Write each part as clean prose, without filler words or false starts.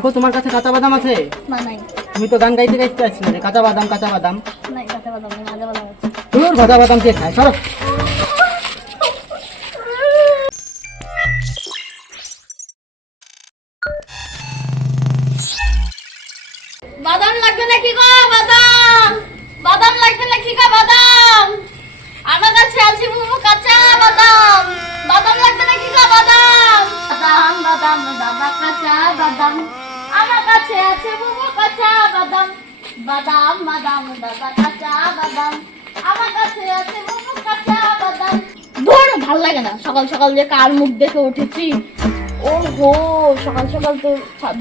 কাকু তোমার কাছে কাঁচা বাদাম আছে? না নাই। তুমি তো গান গাইতে গাইতে আসছিলে যে কাঁচা বাদাম কাঁচা বাদাম। নাই কাঁচা বাদাম নেই, ভাজা বাদাম আছে। তোর ভাজা বাদাম কে খায়? সরো। বাদাম লাগবে নাকি গো? বাদাম বাদাম লাগবে নাকি গো? বাদাম আমার কাছে আছে বুবু কাঁচা বাদাম। বাদাম লাগবে নাকি গো? বাদাম বাদাম বাদাম দাদা কাঁচা বাদাম আমার কাছে আছে বুবু কাঁচা বাদাম। বাদাম বাদাম দাদা কাঁচা বাদাম আমার কাছে আছে বুবু কাঁচা বাদাম। ধর ভাল লাগে না সকাল সকাল যে কার মুখ দেখে উঠেছি। ও হো সকাল সকাল তো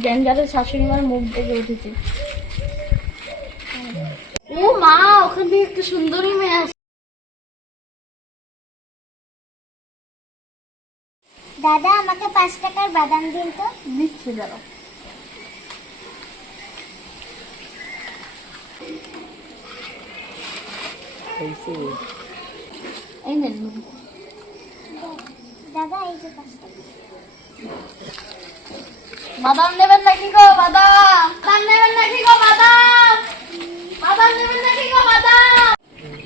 ডেঞ্জারের শাশুড়ি মার মুখ দেখে উঠেছি। ও মা ওখান থেকে একটা সুন্দরী মেয়ে আসছে। দাদা আমাকে 5 টাকার বাদাম দিন তো। দিচ্ছি দাঁড়াও। এই নেন দাদা এই যে 5 টাকা। বাদাম নেবেন নাকি গো? বাদাম বাদাম নেবেন নাকি গো? বাদাম বাদাম নেবেন নাকি গো? বাদাম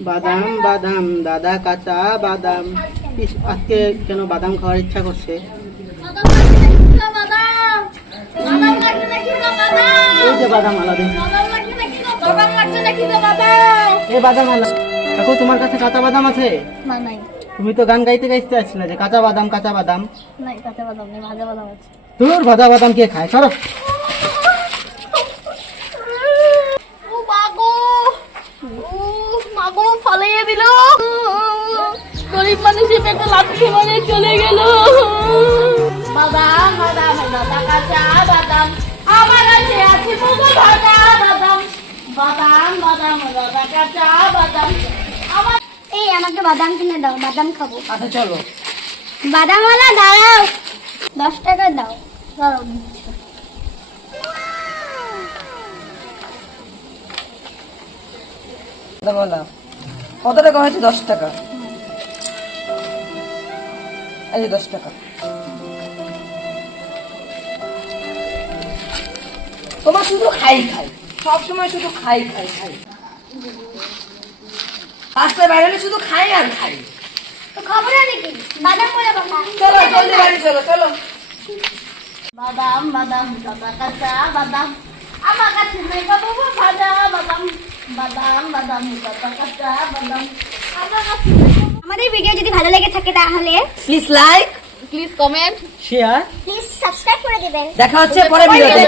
বাদাম বাদাম দাদা কাঁচা বাদাম। ইস, আজকে কেন বাদাম খাওয়ার ইচ্ছা করছে। বাদাম লাগবে নাকি গো? বাদাম বাদাম লাগবে নাকি গো? বাদাম এই যে বাদাম আলাদা। বাদাম লাগবে নাকি গো? বাদাম লাগবে নাকি গো? বাদাম এই বাদাম আলাদা। কাকু তোমার কাছে কাঁচা বাদাম আছে? না নাই। তুমি তো গান গাইতে গাইতে আসছিলে যে কাঁচা বাদাম কাঁচা বাদাম। নাই কাঁচা বাদাম নেই, ভাজা বাদাম আছে। তোর ভাজা বাদাম কে খায়? সরো। ও মাগো ও মাগো ফালিয়ে দিল। গরিব মানুষের পেটে লাথি মারে চলে গেল। বাদাম বাদাম দাদা কাঁচা বাদাম আমার কাছে আছে বুবু ভাজা বাদাম। বাদাম বাদাম দাদা কাঁচা বাদাম আমার। এই আমাকে বাদাম কিনে দাও, বাদাম খাবো। আচ্ছা চলো। বাদামওয়ালা দাঁড়াও, 10 টাকা দাও। দাঁড়াও দিচ্ছি। বলা কত টাকা হয়েছে? 10 টাকা। এই যে 10 টাকা। তোমার শুধু খাই খাই, সবসময় শুধু খাই খাই খাই। রাস্তায় বাইরে হলে শুধু খাই আর খাই। তো খবর নাকি বাদাম বলে কথা। চলো জলদি বাড়ি চলো চলো। বাদাম বাদাম দাদা কাঁচা বাদাম আমার কাছে নেই গো বুবু ভাজা বাদাম। বাদাম বাদাম দাদা কাঁচা বাদাম আমার কাছে নেই। আমাদের ভিডিও যদি ভালো লেগে থাকে তাহলে please like, please comment. Share. Please subscribe করে দিবেন। দেখা হচ্ছে পরের ভিডিওতে।